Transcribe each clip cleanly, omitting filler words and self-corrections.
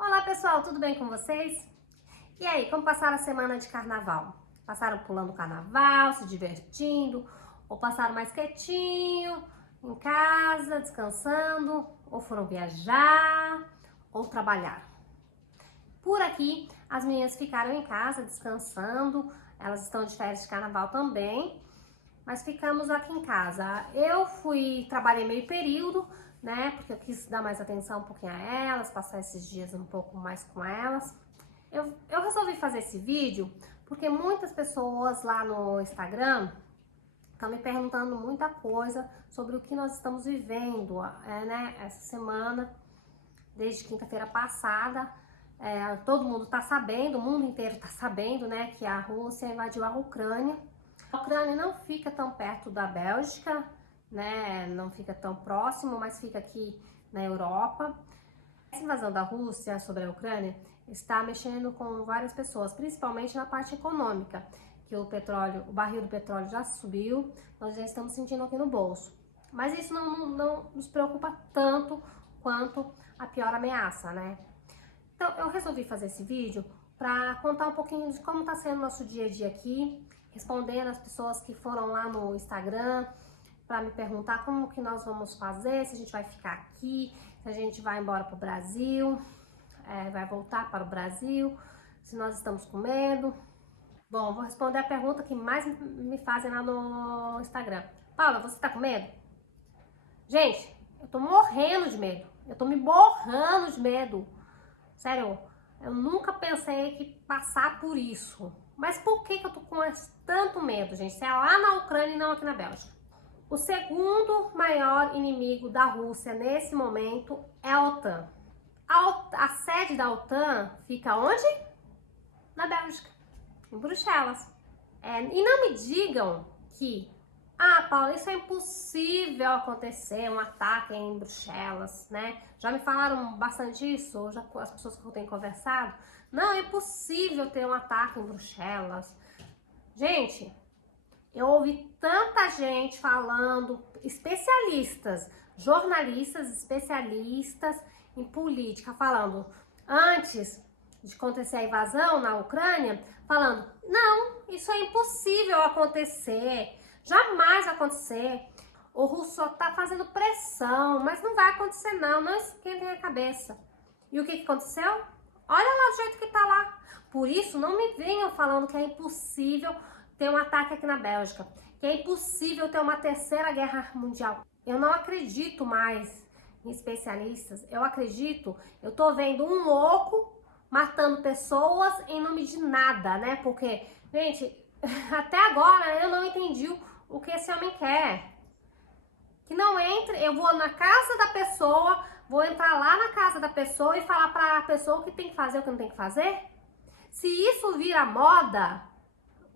Olá pessoal, tudo bem com vocês? E aí, como passaram a semana de carnaval? Passaram pulando o carnaval, se divertindo, ou passaram mais quietinho, em casa, descansando, ou foram viajar, ou trabalhar? Por aqui, as meninas ficaram em casa descansando, elas estão de férias de carnaval também, mas ficamos aqui em casa. Trabalhei meio período, né, porque eu quis dar mais atenção um pouquinho a elas, passar esses dias um pouco mais com elas. Eu resolvi fazer esse vídeo porque muitas pessoas lá no Instagram estão me perguntando muita coisa sobre o que nós estamos vivendo, né, essa semana, desde quinta-feira passada. Todo mundo está sabendo, o mundo inteiro está sabendo, né, que a Rússia invadiu a Ucrânia. A Ucrânia não fica tão perto da Bélgica, né, não fica tão próximo, mas fica aqui na Europa. Essa invasão da Rússia sobre a Ucrânia está mexendo com várias pessoas, principalmente na parte econômica, que o barril do petróleo já subiu, nós já estamos sentindo aqui no bolso. Mas isso não nos preocupa tanto quanto a pior ameaça, né? Então eu resolvi fazer esse vídeo para contar um pouquinho de como está sendo o nosso dia a dia aqui, respondendo as pessoas que foram lá no Instagram para me perguntar como que nós vamos fazer, se a gente vai ficar aqui, se a gente vai embora para o Brasil, vai voltar para o Brasil, se nós estamos com medo. Bom, vou responder a pergunta que mais me fazem lá no Instagram. Paula, você tá com medo? Gente, eu tô morrendo de medo. Eu tô me borrando de medo. Sério, eu nunca pensei que passar por isso. Mas por que eu tô com tanto medo, gente? Se é lá na Ucrânia e não aqui na Bélgica. O segundo maior inimigo da Rússia nesse momento é a OTAN. A sede da OTAN fica onde? Na Bélgica, em Bruxelas. E não me digam que, Paula, isso é impossível acontecer, um ataque em Bruxelas, né? Já me falaram bastante disso, as pessoas que eu tenho conversado. Não, é impossível ter um ataque em Bruxelas. Gente, eu ouvi tanta gente falando, especialistas, jornalistas especialistas em política, falando antes de acontecer a invasão na Ucrânia, falando, não, isso é impossível acontecer, jamais vai acontecer. O russo só tá fazendo pressão, mas não vai acontecer não esquentem a cabeça. E o que aconteceu? Olha lá do jeito que tá lá. Por isso, não me venham falando que é impossível ter um ataque aqui na Bélgica, que é impossível ter uma terceira guerra mundial. Eu não acredito mais em especialistas, eu tô vendo um louco matando pessoas em nome de nada, né? Porque, gente, até agora eu não entendi o que esse homem quer. Que não entre, eu vou na casa da pessoa, vou entrar lá na casa da pessoa e falar pra pessoa o que tem que fazer, o que não tem que fazer? Se isso vira moda,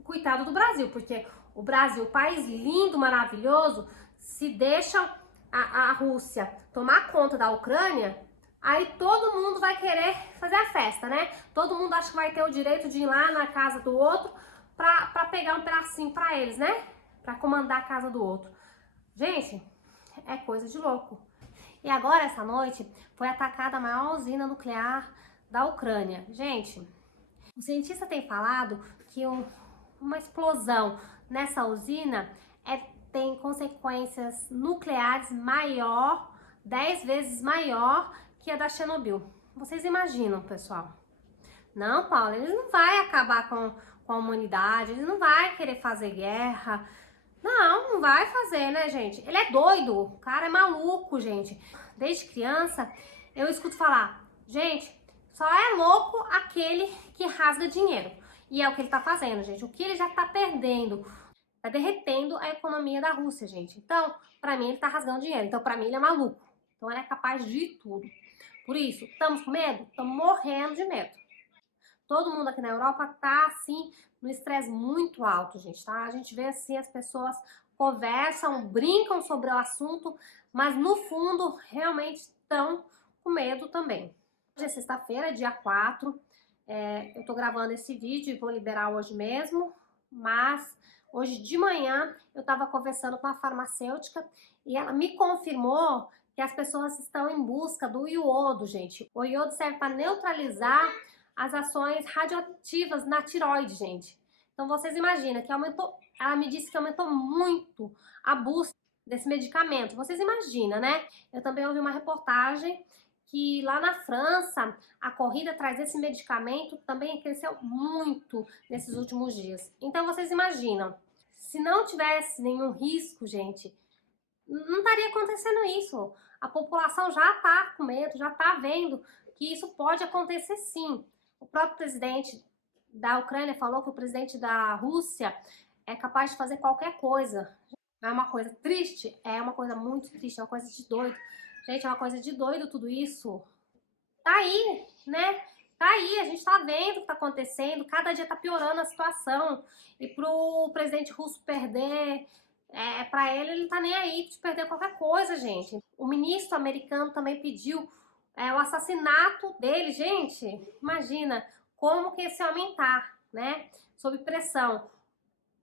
coitado do Brasil, porque o Brasil, país lindo, maravilhoso, se deixa a Rússia tomar conta da Ucrânia, aí todo mundo vai querer fazer a festa, né? Todo mundo acha que vai ter o direito de ir lá na casa do outro pra pegar um pedacinho pra eles, né? Pra comandar a casa do outro. Gente, é coisa de louco. E agora, essa noite, foi atacada a maior usina nuclear da Ucrânia. Gente, o cientista tem falado que uma explosão nessa usina tem consequências nucleares 10 vezes maior que a da Chernobyl. Vocês imaginam, pessoal? Não, Paulo, ele não vai acabar com a humanidade, ele não vai querer fazer guerra. Não vai fazer, né, gente? Ele é doido, o cara é maluco, gente. Desde criança, eu escuto falar, gente, só é louco aquele que rasga dinheiro. E é o que ele tá fazendo, gente. O que ele já tá perdendo, tá derretendo a economia da Rússia, gente. Então, pra mim, ele tá rasgando dinheiro. Então, pra mim, ele é maluco. Então, ele é capaz de tudo. Por isso, estamos com medo? Estamos morrendo de medo. Todo mundo aqui na Europa tá, assim, no estresse muito alto, gente, tá? A gente vê, assim, as pessoas conversam, brincam sobre o assunto, mas no fundo, realmente estão com medo também. Hoje é sexta-feira, dia 4, eu tô gravando esse vídeo e vou liberar hoje mesmo, mas hoje de manhã eu tava conversando com a farmacêutica e ela me confirmou que as pessoas estão em busca do iodo, gente. O iodo serve para neutralizar as ações radioativas na tireoide, gente. Então vocês imaginam que aumentou, ela me disse que aumentou muito a busca desse medicamento. Vocês imaginam, né? Eu também ouvi uma reportagem que lá na França a corrida atrás desse medicamento também cresceu muito nesses últimos dias. Então vocês imaginam, se não tivesse nenhum risco, gente, não estaria acontecendo isso. A população já está com medo, já está vendo que isso pode acontecer sim. O próprio presidente da Ucrânia falou que o presidente da Rússia é capaz de fazer qualquer coisa. É uma coisa triste? É uma coisa muito triste, é uma coisa de doido. Gente, é uma coisa de doido tudo isso. Tá aí, né? Tá aí, a gente tá vendo o que tá acontecendo, cada dia tá piorando a situação. E pro presidente russo perder, pra ele não tá nem aí de perder qualquer coisa, gente. O ministro americano também pediu o assassinato dele, gente. Imagina como que esse homem tá, né? Sob pressão.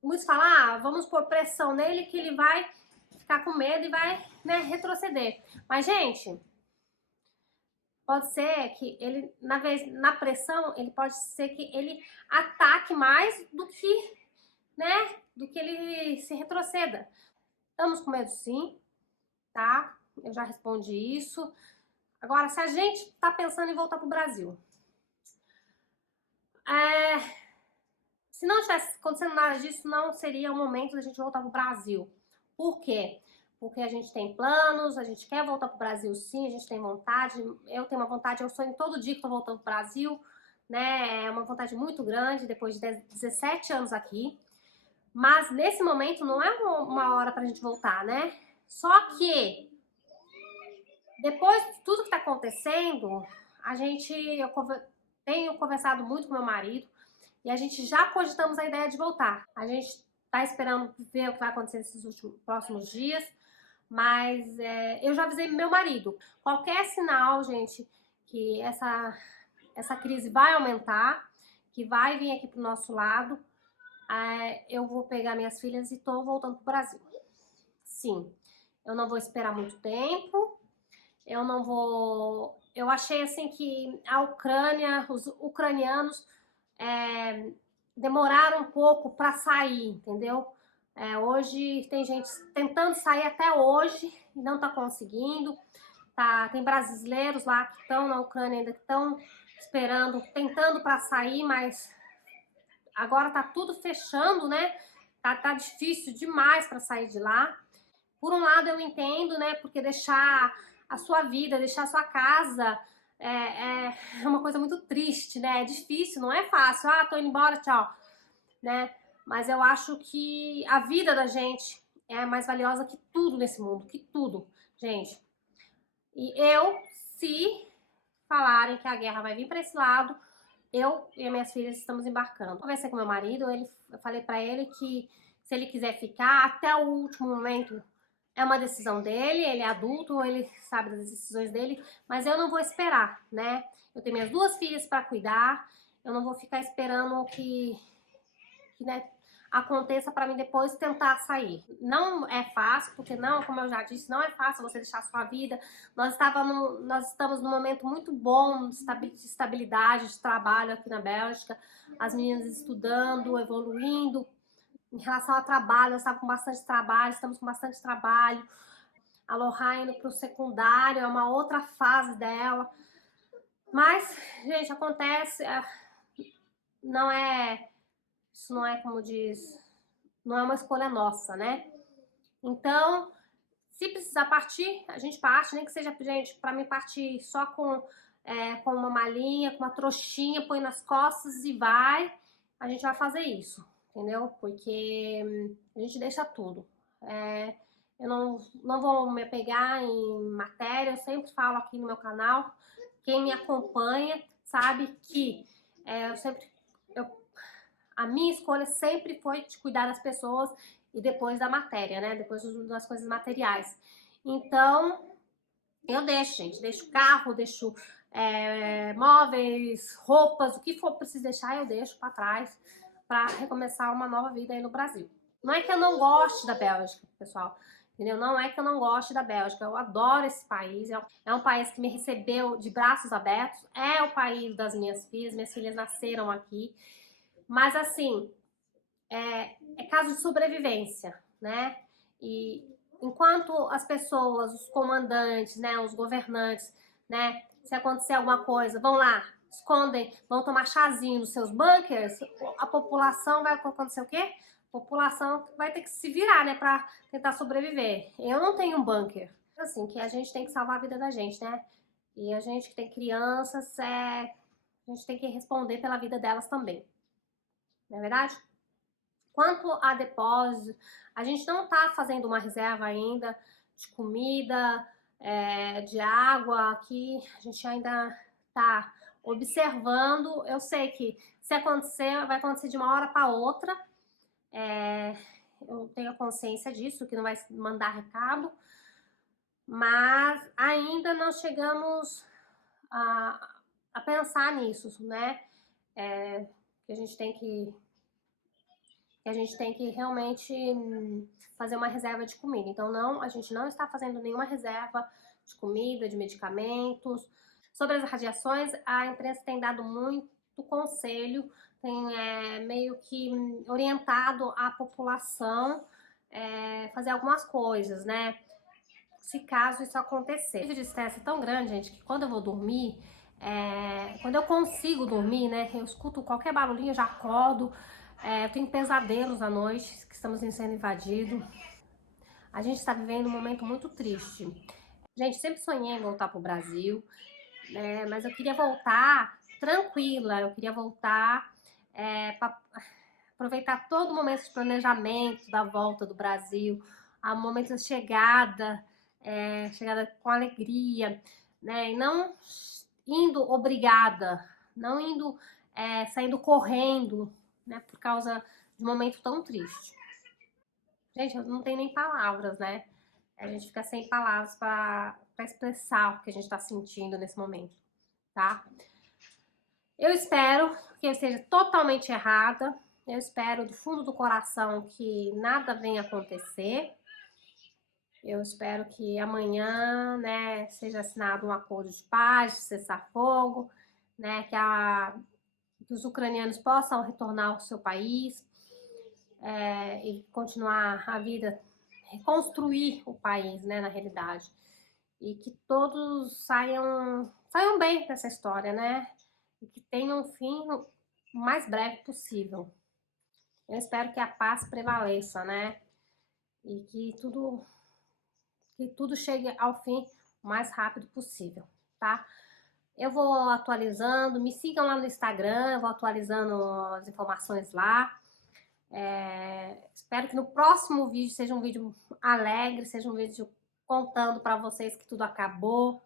Muitos falam, vamos pôr pressão nele que ele vai ficar com medo e vai, né, retroceder. Mas, gente, pode ser que ele, na pressão, ele pode ser que ele ataque mais do que, né, do que ele se retroceda. Estamos com medo sim, tá? Eu já respondi isso. Agora, se a gente tá pensando em voltar pro Brasil, se não tivesse acontecendo nada disso, não seria o momento da gente voltar pro Brasil. Por quê? Porque a gente tem planos, a gente quer voltar pro Brasil sim, a gente tem vontade, eu tenho uma vontade, eu sonho todo dia que tô voltando pro Brasil, né, é uma vontade muito grande, depois de 17 anos aqui, mas nesse momento não é uma hora pra gente voltar, né, só que depois de tudo que tá acontecendo, eu tenho conversado muito com meu marido, e a gente já cogitamos a ideia de voltar, a gente tá esperando ver o que vai acontecer nesses próximos dias, mas eu já avisei meu marido, qualquer sinal, gente, que essa crise vai aumentar, que vai vir aqui pro nosso lado, eu vou pegar minhas filhas e tô voltando pro Brasil. Sim, eu não vou esperar muito tempo, eu não vou... Eu achei assim que a Ucrânia, os ucranianos demoraram um pouco para sair, entendeu? Hoje tem gente tentando sair até hoje e não está conseguindo. Tem brasileiros lá que estão na Ucrânia ainda que estão esperando, tentando para sair, mas agora tá tudo fechando, né? Tá difícil demais para sair de lá. Por um lado eu entendo, né? Porque deixar a sua vida, deixar a sua casa é uma coisa muito triste, né? É difícil, não é fácil. Tô indo embora, tchau, né? Mas eu acho que a vida da gente é mais valiosa que tudo nesse mundo, que tudo, gente. E se falarem que a guerra vai vir para esse lado, eu e minhas filhas estamos embarcando. Conversei com meu marido, eu falei para ele que se ele quiser ficar até o último momento, é uma decisão dele, ele é adulto, ele sabe das decisões dele, mas eu não vou esperar, né? Eu tenho minhas 2 filhas para cuidar, eu não vou ficar esperando que né, aconteça para mim depois tentar sair. Não é fácil, porque não, como eu já disse, não é fácil você deixar a sua vida. Nós estamos num momento muito bom de estabilidade, de trabalho aqui na Bélgica, as meninas estudando, evoluindo. Em relação ao trabalho, nós estamos com bastante trabalho, estamos com bastante trabalho. A Lohá indo para o secundário, é uma outra fase dela. Mas, gente, acontece, isso não é como diz, não é uma escolha nossa, né? Então, se precisar partir, a gente parte, nem que seja, gente, para mim partir só com uma malinha, com uma trouxinha, põe nas costas e vai, a gente vai fazer isso, entendeu? Porque a gente deixa tudo. Eu não vou me apegar em matéria, eu sempre falo aqui no meu canal, quem me acompanha sabe que a minha escolha sempre foi de cuidar das pessoas e depois da matéria, né? Depois das coisas materiais. Então, eu deixo, gente. Deixo carro, deixo móveis, roupas, o que for preciso deixar, eu deixo para trás para recomeçar uma nova vida aí no Brasil. Não é que eu não goste da Bélgica, pessoal. entendeu? Não é que eu não goste da Bélgica, eu adoro esse país, é um país que me recebeu de braços abertos, é o país das minhas filhas nasceram aqui, mas assim, é caso de sobrevivência, né? E enquanto as pessoas, os comandantes, né, os governantes, né, se acontecer alguma coisa, vão lá, escondem, vão tomar chazinho nos seus bunkers, a população vai acontecer o quê? A população vai ter que se virar, né, para tentar sobreviver. Eu não tenho um bunker. Assim, que a gente tem que salvar a vida da gente, né? E a gente que tem crianças, a gente tem que responder pela vida delas também. Não é verdade? Quanto a depósito, a gente não está fazendo uma reserva ainda de comida, de água aqui, a gente ainda está observando. Eu sei que se acontecer, vai acontecer de uma hora para outra. Eu tenho a consciência disso, que não vai mandar recado, mas ainda não chegamos a pensar nisso, né? Que a gente tem que realmente fazer uma reserva de comida. Então, não, a gente não está fazendo nenhuma reserva de comida, de medicamentos. Sobre as radiações, a imprensa tem dado muito conselho, tem meio que orientado a população fazer algumas coisas, né? Se caso isso acontecer. O nível de estresse é tão grande, gente, que quando eu vou dormir, quando eu consigo dormir, né, eu escuto qualquer barulhinho, eu já acordo. Eu tenho pesadelos à noite, que estamos sendo invadidos. A gente está vivendo um momento muito triste. Gente, sempre sonhei em voltar pro Brasil, né? Mas eu queria voltar tranquila, eu queria voltar para aproveitar todo o momento de planejamento da volta do Brasil, o momento da chegada, chegada com alegria, né? E não indo obrigada, não indo saindo correndo, né, por causa de um momento tão triste. Gente, eu não tenho nem palavras, né? A gente fica sem palavras para expressar o que a gente está sentindo nesse momento, tá? Eu espero que eu esteja totalmente errada. Eu espero do fundo do coração que nada venha acontecer. Eu espero que amanhã, né, seja assinado um acordo de paz, de cessar-fogo, né, que os ucranianos possam retornar ao seu país e continuar a vida, reconstruir o país, né, na realidade. E que todos saiam bem dessa história, né? E que tenham um fim o mais breve possível. Eu espero que a paz prevaleça, né? E que tudo chegue ao fim o mais rápido possível, tá? Eu vou atualizando, me sigam lá no Instagram, eu vou atualizando as informações lá. Espero que no próximo vídeo seja um vídeo alegre, seja um vídeo contando para vocês que tudo acabou.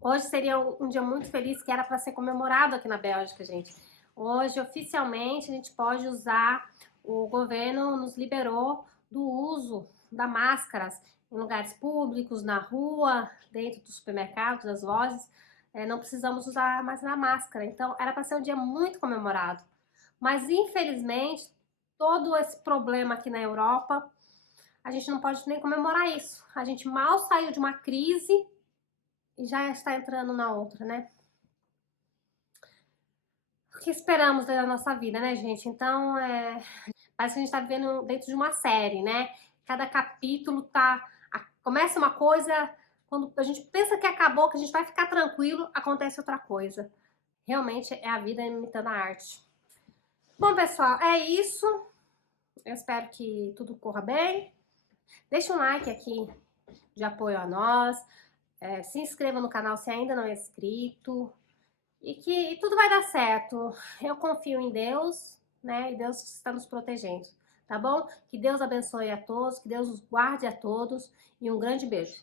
Hoje seria um dia muito feliz, que era para ser comemorado aqui na Bélgica, gente. Hoje, oficialmente, a gente pode usar, o governo nos liberou do uso das máscaras em lugares públicos, na rua, dentro dos supermercados, das lojas. Não precisamos usar mais a máscara. Então, era para ser um dia muito comemorado. Mas, infelizmente, todo esse problema aqui na Europa, a gente não pode nem comemorar isso. A gente mal saiu de uma crise e já está entrando na outra, né? O que esperamos da nossa vida, né, gente? Então, parece que a gente está vivendo dentro de uma série, né? Cada capítulo começa uma coisa, quando a gente pensa que acabou, que a gente vai ficar tranquilo, acontece outra coisa. Realmente é a vida imitando a arte. Bom, pessoal, é isso. Eu espero que tudo corra bem. Deixa um like aqui de apoio a nós. Se inscreva no canal se ainda não é inscrito. E que tudo vai dar certo. Eu confio em Deus, né? E Deus está nos protegendo, tá bom? Que Deus abençoe a todos, que Deus os guarde a todos. E um grande beijo.